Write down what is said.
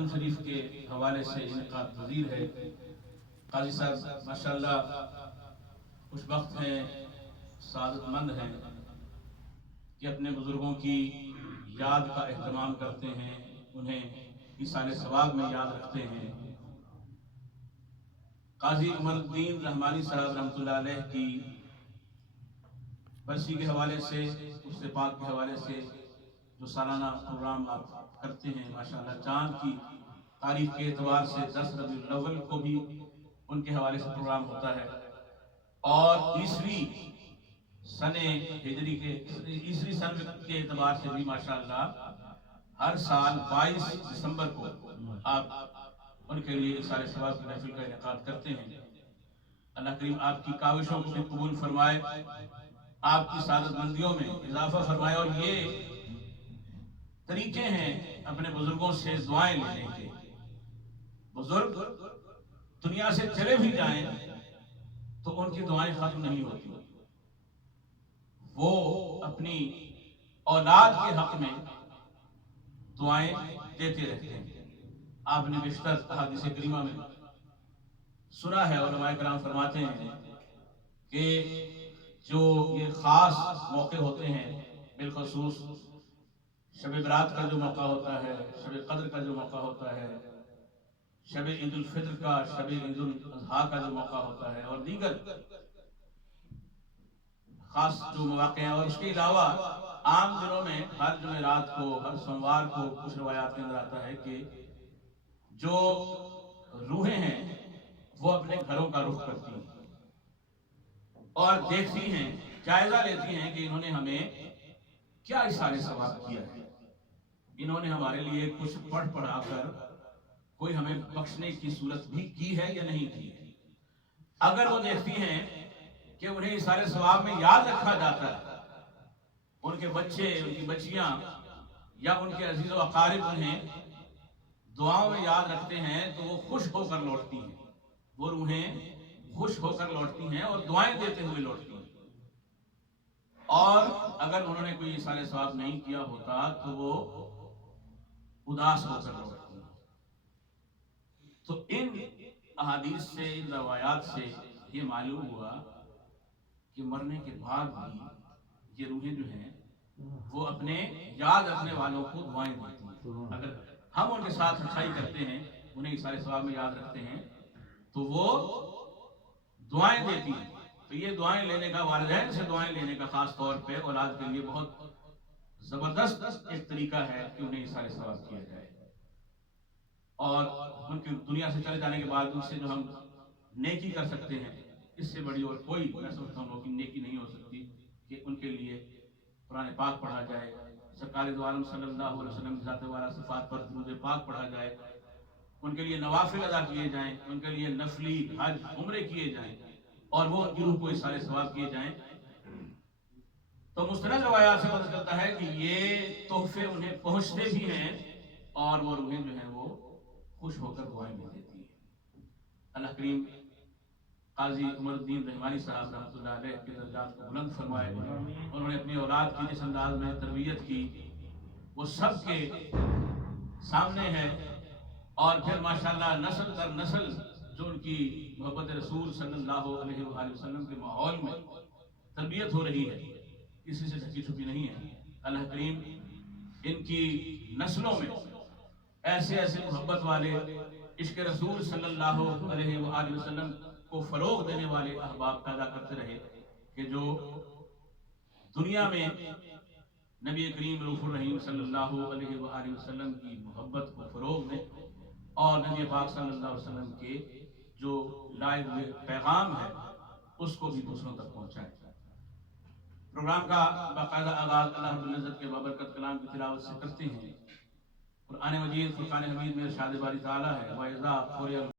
ختم شریف کے حوالے سے انعقاد پذیر ہے۔ قاضی صاحب ماشاءاللہ خوش بخت ہیں، سعادت مند ہیں کہ اپنے بزرگوں کی یاد کا اہتمام کرتے ہیں، انہیں ایصال ثواب میں یاد رکھتے ہیں۔ قاضی عمر الدین رحمانی صاحب رحمۃ اللہ علیہ کی برسی کے حوالے سے، اس پاک کے حوالے سے جو سالانہ پروگرام آپ کرتے ہیں، ماشاءاللہ چاند کی تاریخ کے اعتبار سے 10 ربیع الاول کو بھی ان کے حوالے سے پروگرام ہوتا ہے، اور عیسوی سن ہجری کے عیسوی سن کے اعتبار سے بھی ماشاءاللہ ہر سال 22 دسمبر کو آپ ان کے لیے ایصال ثواب کی محفل کا انعقاد کرتے ہیں۔ اللہ کریم آپ کی کاوشوں کو بھی قبول فرمائے، آپ کی سعادت مندیوں میں اضافہ فرمائے، اور یہ طریقے ہیں اپنے بزرگوں سے دعائیں لینے کے۔ بزرگ دنیا سے چلے بھی جائیں تو ان کی دعائیں ختم نہیں ہوتی، وہ اپنی اولاد کے حق میں دعائیں دیتے رہتے ہیں۔ آپ نے بیشتر احادیث کریمہ میں سنا ہے، علماء کرام فرماتے ہیں کہ جو یہ خاص موقع ہوتے ہیں، بالخصوص شب برات کا جو موقع ہوتا ہے، شب قدر کا جو موقع ہوتا ہے، شب عید الفطر کا، شب عید الاضحیٰ کا جو موقع ہوتا ہے، اور دیگر خاص جو مواقع ہیں، اور اس کے علاوہ عام دنوں میں ہر جمعرات کو، ہر سوموار کو کچھ روایات کے اندر آتا ہے کہ جو روحیں ہیں وہ اپنے گھروں کا رخ کرتی ہیں اور دیکھتی ہیں، جائزہ لیتی ہیں کہ انہوں نے ہمیں کیا ایصال ثواب کیا ہے، انہوں نے ہمارے لیے کچھ پڑھ پڑھا کر کوئی ہمیں بخشنے کی صورت بھی کی ہے یا نہیں کی ہے۔ اگر وہ دیکھتی ہیں کہ انہیں ایصال ثواب میں یاد رکھا جاتا ہے، ان کے بچے، ان کی بچیاں یا ان کے عزیز و اقارب انہیں دعاؤں میں یاد رکھتے ہیں تو وہ خوش ہو کر لوٹتی ہیں، وہ روحیں خوش ہو کر لوٹتی ہیں اور دعائیں دیتے ہوئے لوٹتی ہیں۔ اور اگر انہوں نے کوئی ایصال ثواب نہیں کیا ہوتا تو وہ اداس ہو کر لوٹتی ہیں۔ تو ان احادیث سے، ان روایات سے یہ معلوم ہوا کہ مرنے کے بعد بھی یہ روحیں جو ہیں وہ اپنے یاد رکھنے والوں کو دعائیں دیتی ہیں۔ اگر ہم ان کے ساتھ اچھائی کرتے ہیں، انہیں ایصال ثواب میں یاد رکھتے ہیں، تو وہ دعائیں دیتی ہیں۔ تو یہ دعائیں لینے کا، والدین سے دعائیں لینے کا خاص طور پہ اولاد کے لیے بہت زبردست ایک طریقہ ہے کہ انہیں ایصال ثواب کیا جائے، اور ان کی دنیا سے چلے جانے کے بعد ان سے جو ہم نیکی کر سکتے ہیں، اس سے بڑی اور کوئی میں سمجھتا ہوں کہ نیکی نہیں ہو سکتی کہ ان کے لیے قرآن پاک پڑھا جائے، سرکار دو عالم صلی اللہ علیہ وسلم کی ذات والا صفات پر درود پاک پڑھا جائے، ان کے لیے نوافل ادا کیے جائیں، ان کے لیے نفلی حج عمرے کیے جائیں، اور وہ ان کی روح کو ایصال ثواب کیے جائیں۔ تو مستند روایات سے پتہ چلتا ہے کہ یہ تحفے انہیں پہنچتے بھی ہیں، اور وہ روحیں جو ہیں وہ خوش ہو کر دعائیں بھی دیتی ہیں۔ اللہ کریم قاضی عمر الدین رحمانی صاحب رحمۃ اللہ علیہ کے درجات کو بلند فرمائے۔ انہوں نے اپنی اولاد کی جس انداز میں تربیت کی وہ سب کے سامنے ہے، اور پھر ماشاءاللہ نسل در نسل جو ان کی محبت رسول صلی اللہ علیہ وآلہ وسلم کے ماحول میں تربیت ہو رہی ہے، کسی سے ڈھکی چھپی نہیں ہے۔ اللہ کریم ان کی نسلوں میں ایسے ایسے محبت والے، عشق رسول صلی اللہ علیہ وآلہ وسلم کو فروغ دینے والے احباب پیدا کرتے رہے کہ جو دنیا میں نبی کریم رؤوف الرحیم صلی اللہ علیہ وآلہ وسلم کی محبت کو فروغ دیں، اور نبی پاک صلی اللہ علیہ وسلم کے جو لائے ہوئے پیغام ہے اس کو بھی دوسروں تک پہنچائیں۔ پروگرام کا باقاعدہ آغاز اللہ رب العزت کے بابرکت کلام کی تلاوت سے کرتے ہیں۔ قرآن مجید فرقان حمید میں ارشاد باری تعالیٰ ہے، وَإِذَا قُرِئَ